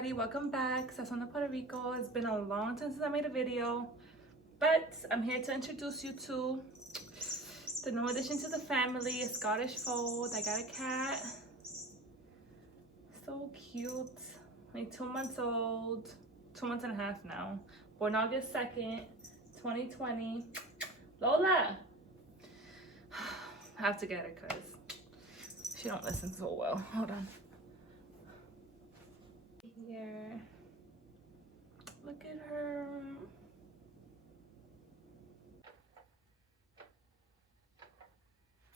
everybody, welcome back. Sazon de Puerto Rico. It's been a long time since I made a video, but I'm here to introduce you to the new addition to the family, a Scottish fold. I got a cat, so cute, like 2 months old, 2 months and a half now, born August 2nd, 2020. Lola, I have to get her because she don't listen so well. Hold on. Here, look at her.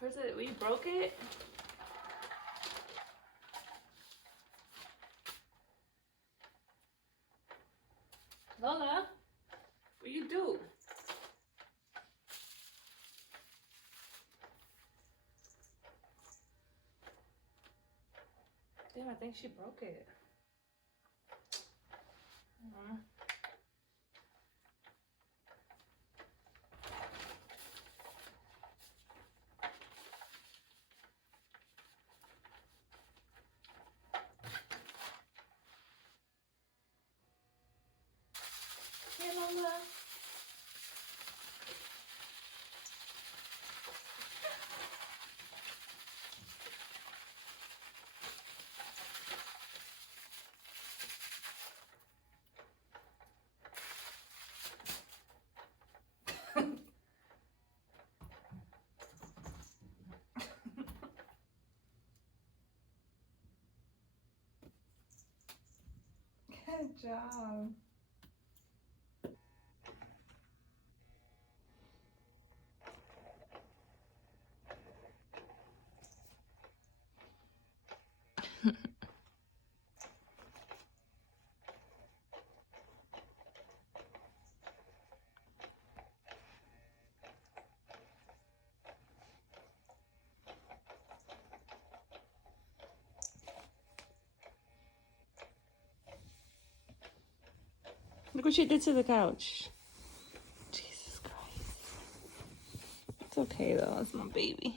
First, we broke it. Lola, what you do? Damn, I think she broke it. Here, Lola. Good job. Look what she did to the couch. Jesus Christ. It's okay though, it's my baby.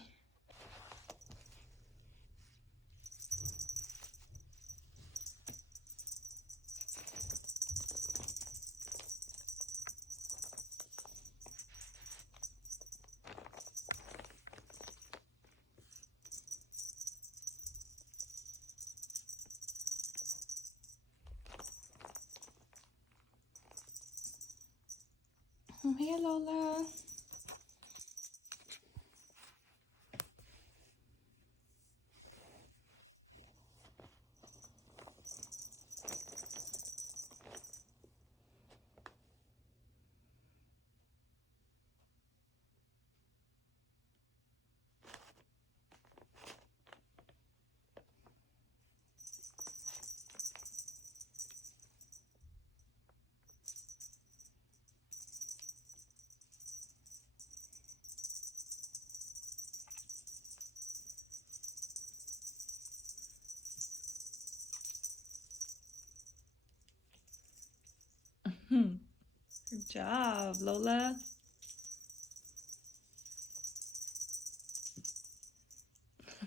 Here, Lola. Good job, Lola.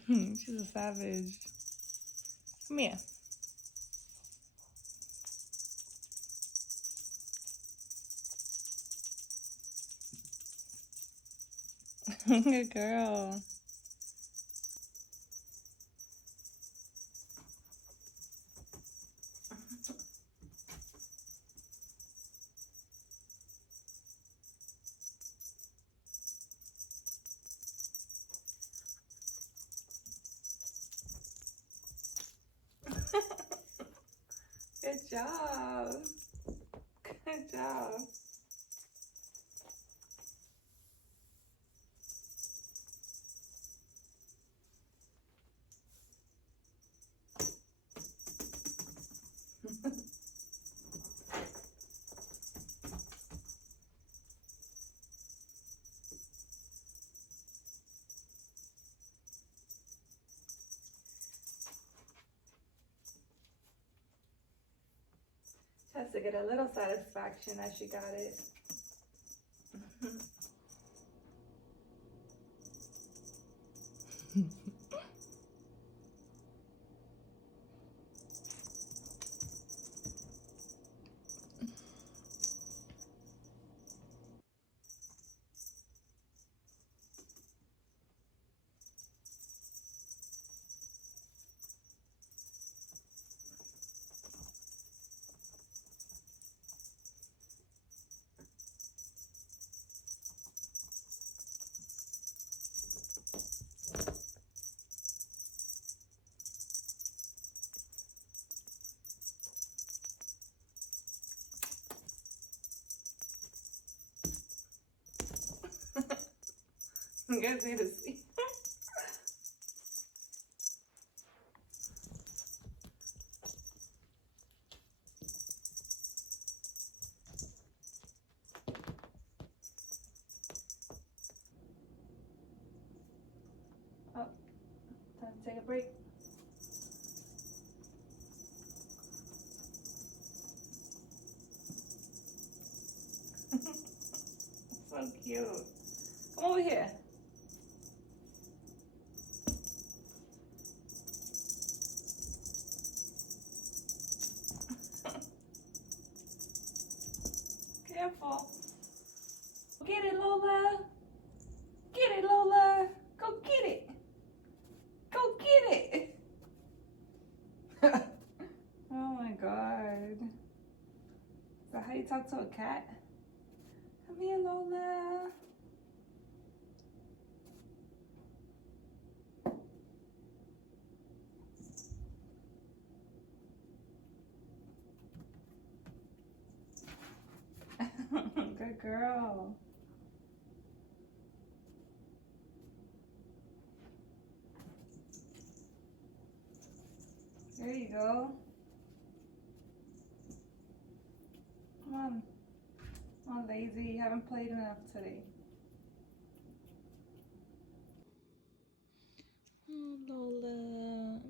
She's a savage. Come here. Good girl. Good job. Good job. She has to get a little satisfaction that she got it. You guys need to see. Oh, time to take a break. So cute. Come over here. Careful. Get it, Lola. Get it, Lola. Go get it. Go get it. Oh my God. Is that how you talk to a cat? Come here, Lola. Good girl. There you go. Come on. Come on, lazy. You haven't played enough today. Oh, Lola.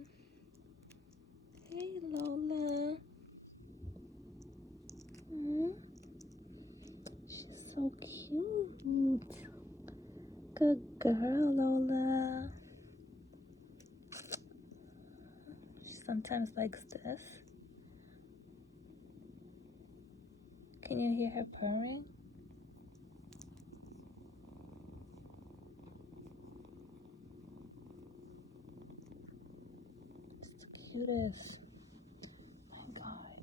Hey, Lola. She's so cute. Good girl, Lola. She sometimes likes this. Can you hear her purring? It's the cutest. Oh my God.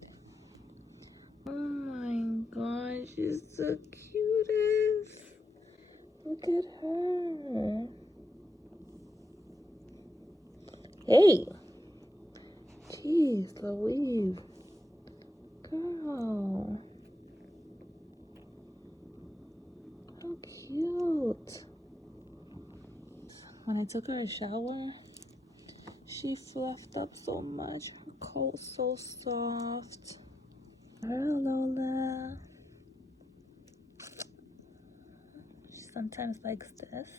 Oh my God, she's the cutest. Look at her. Hey. Jeez Louise. Girl. How cute. When I took her a shower, she fluffed up so much. Her coat's so soft. Girl, Lola. She sometimes likes this.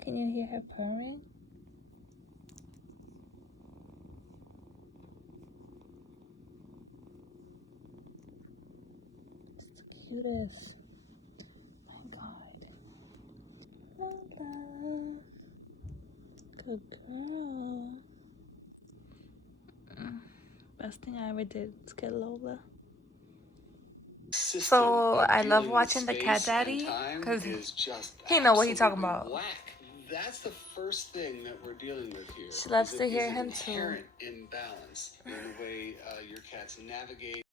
Can you hear her purring? It's the cutest. Oh my God. Lola. Good girl. Best thing I ever did was get Lola. So I love watching the Cat Daddy because he know what he's talking about. That's the first thing that we're dealing with here. She loves to hear him too. Inherent imbalance in the way your cats navigate.